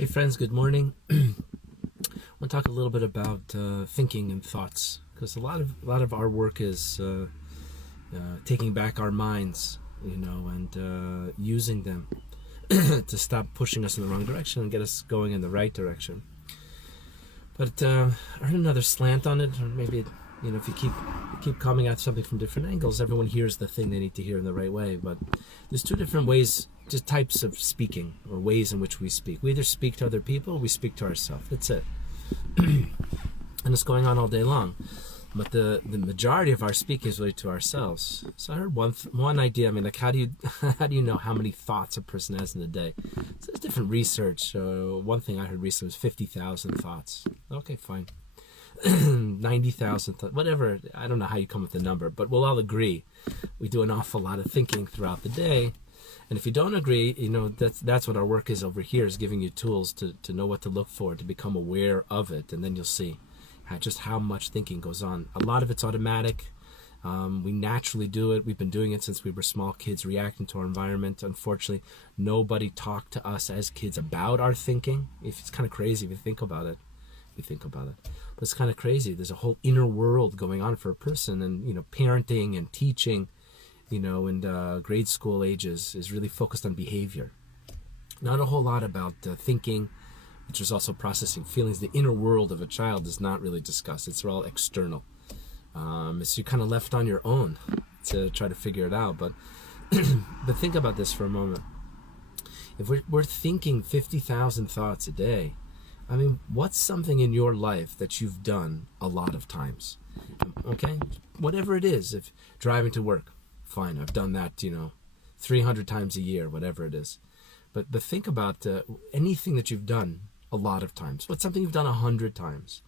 Hey friends, good morning. I want to talk a little bit about thinking and thoughts, because a lot of our work is taking back our minds, and using them to stop pushing us in the wrong direction and get us going in the right direction. But I heard another slant on it, or maybe if you keep coming at something from different angles, everyone hears the thing they need to hear in the right way. But there's two different ways, just types of speaking, or ways in which we speak. We either speak to other people, or we speak to ourselves. That's it. And it's going on all day long. But the majority of our speaking is really to ourselves. So I heard one idea. I mean, like, how do you know how many thoughts a person has in a day? So there's different research. One thing I heard recently was 50,000 thoughts. Okay, fine. 90,000 whatever. I don't know how you come with the number, but we'll all agree we do an awful lot of thinking throughout the day. And if you don't agree, that's what our work is over here, is giving you tools to know what to look for, to become aware of it, and then you'll see just how much thinking goes on. A lot of it's automatic. We naturally do it. We've been doing it since we were small kids, reacting to our environment. Unfortunately, nobody talked to us as kids about our thinking. It's kind of crazy if you think about it. But it's kind of crazy. There's a whole inner world going on for a person, and parenting and teaching, and grade school ages is really focused on behavior. Not a whole lot about thinking, which is also processing feelings. The inner world of a child is not really discussed. It's all external. So you're kind of left on your own to try to figure it out. But but think about this for a moment. If we're thinking 50,000 thoughts a day, I mean, what's something in your life that you've done a lot of times? Okay? Whatever it is. If driving to work, fine, I've done that, 300 times a year, whatever it is. But think about anything that you've done a lot of times. What's something you've done 100 times?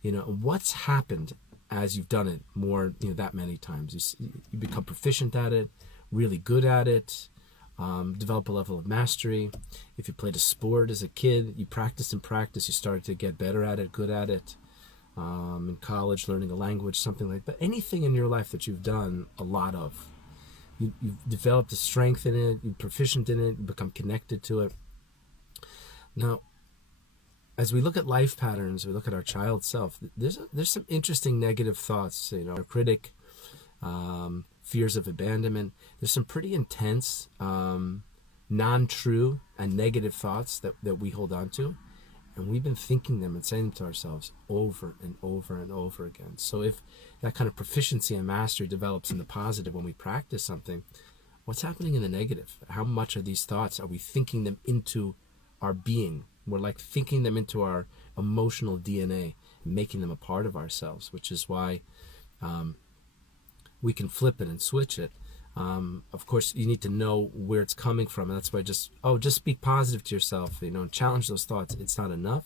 What's happened as you've done it more, that many times? You become proficient at it, really good at it. Develop a level of mastery. If you played a sport as a kid, you practiced and practiced, you started to get better at it, good at it. In college, learning a language, something like that. But anything in your life that you've done a lot of, you've developed a strength in it, you're proficient in it, you become connected to it. Now, as we look at life patterns, we look at our child self, there's some interesting negative thoughts. Our critic, fears of abandonment. There's some pretty intense, non-true and negative thoughts that we hold on to. And we've been thinking them and saying them to ourselves over and over and over again. So if that kind of proficiency and mastery develops in the positive when we practice something, what's happening in the negative? How much of these thoughts are we thinking them into our being? We're like thinking them into our emotional DNA and making them a part of ourselves, which is why we can flip it and switch it. Of course, you need to know where it's coming from, and that's why just speak positive to yourself, challenge those thoughts. It's not enough.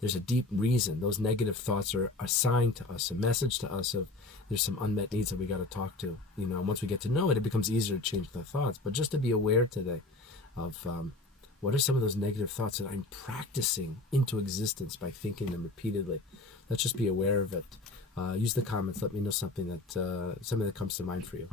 There's a deep reason. Those negative thoughts are a sign to us, a message to us of there's some unmet needs that we got to talk to. Once we get to know it, it becomes easier to change the thoughts. But just to be aware today of what are some of those negative thoughts that I'm practicing into existence by thinking them repeatedly. Let's just be aware of it. Use the comments. Let me know something that comes to mind for you.